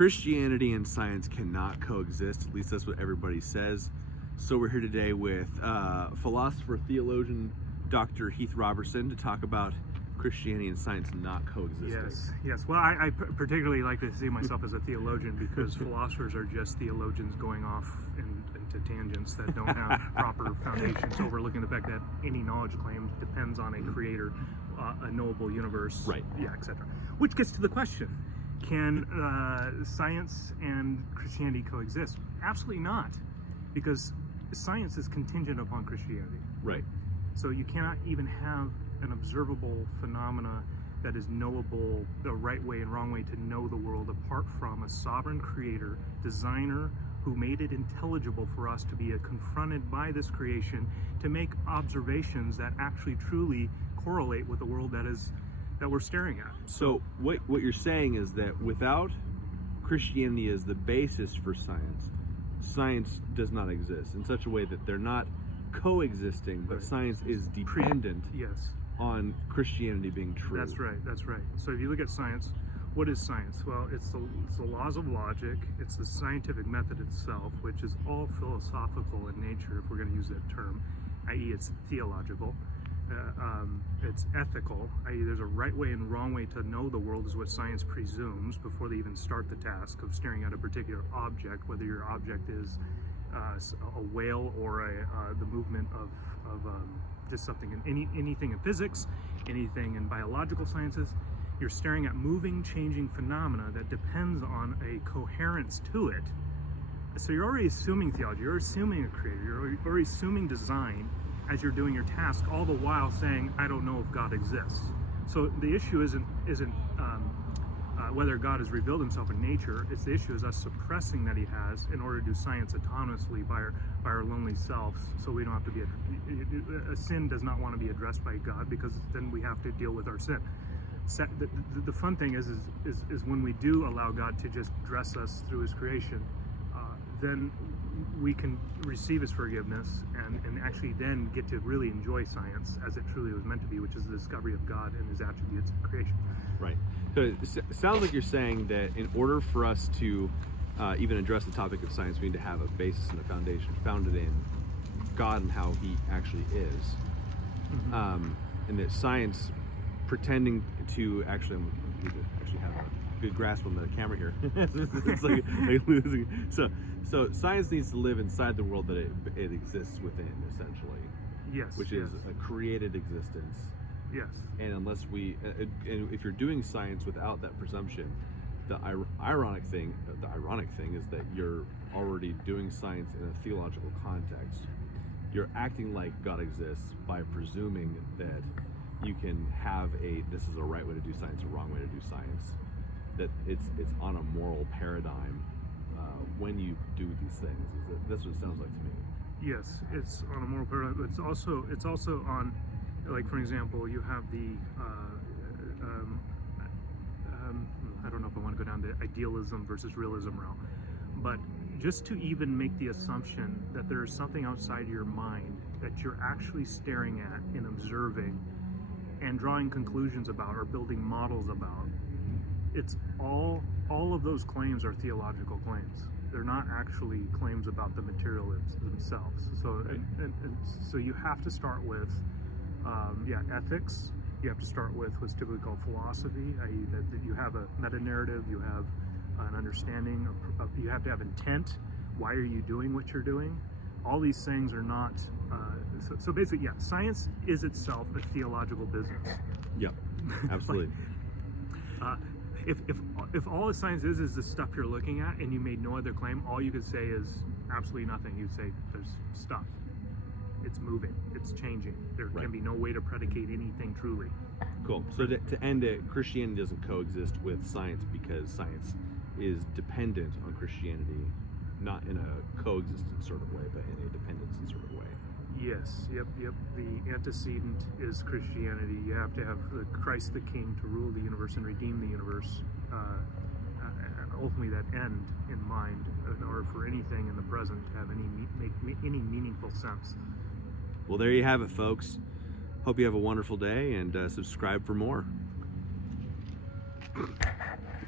Christianity and science cannot coexist. At least that's what everybody says. So we're here today with philosopher, theologian, Dr. Heath Robertson to talk about Christianity and science not coexisting. Yes. Well, I particularly like to see myself as a theologian because philosophers are just theologians going off into tangents that don't have proper foundations, overlooking the fact that any knowledge claim depends on a creator, a knowable universe, right? Yeah, etc. Which gets to the question: can science and Christianity coexist? Absolutely not, because science is contingent upon Christianity. Right. So you cannot even have an observable phenomena that is knowable the right way and wrong way to know the world apart from a sovereign creator, designer, who made it intelligible for us to be confronted by this creation to make observations that actually truly correlate with the world that we're staring at. So what you're saying is that without Christianity as the basis for science, science does not exist in such a way that they're not coexisting, but right. Science is dependent yes. on Christianity being true. That's right. So if you look at science, what is science? Well, it's the laws of logic, it's the scientific method itself, which is all philosophical in nature, if we're going to use that term, i.e. it's theological. It's ethical, i.e. there's a right way and wrong way to know the world is what science presumes before they even start the task of staring at a particular object, whether your object is a whale or the movement of just something in anything in physics, anything in biological sciences. You're staring at moving, changing phenomena that depends on a coherence to it. So you're already assuming theology, you're assuming a creator, you're already assuming design as you're doing your task, all the while saying, I don't know if God exists. So the issue isn't whether God has revealed himself in nature. It's the issue is us suppressing that he has in order to do science autonomously by our lonely selves, so we don't have to be a sin does not want to be addressed by God, because then we have to deal with our sin. The fun thing is when we do allow God to just dress us through his creation, then we can receive his forgiveness and actually then get to really enjoy science as it truly was meant to be, which is the discovery of God and his attributes in creation. Right. So it sounds like you're saying that in order for us to even address the topic of science, we need to have a basis and a foundation founded in God and how he actually is. Mm-hmm. And that science pretending to actually have a good grasp on the camera here. It's like losing. So science needs to live inside the world that it exists within, essentially. Yes. Which is a created existence. Yes. And unless and if you're doing science without that presumption, the ironic thing is that you're already doing science in a theological context. You're acting like God exists by presuming that you can have this is a right way to do science, a wrong way to do science. That it's on a moral paradigm when you do these things. That's what it sounds like to me. Yes, it's on a moral paradigm. But it's also on, like, for example, you have the I don't know if I want to go down the idealism versus realism route, but just to even make the assumption that there's something outside your mind that you're actually staring at and observing and drawing conclusions about or building models about, it's all of those claims are theological claims. They're not actually claims about the material themselves. So so you have to start with ethics. You have to start with what's typically called philosophy, i.e. that you have a meta-narrative, you have an understanding of you have to have intent. Why are you doing what you're doing? All these things are not so basically, science is itself a theological business. Yep, absolutely. If all the science is the stuff you're looking at and you made no other claim, all you could say is absolutely nothing. You'd say there's stuff. It's moving. It's changing. There can be no way to predicate anything truly. Cool. So to end it, Christianity doesn't coexist with science because science is dependent on Christianity, not in a coexistence sort of way, but in a dependence sort of way. Yes. Yep. The antecedent is Christianity. You have to have Christ the King to rule the universe and redeem the universe, and ultimately that end in mind in order for anything in the present to have make any meaningful sense. Well, there you have it, folks. Hope you have a wonderful day, and subscribe for more.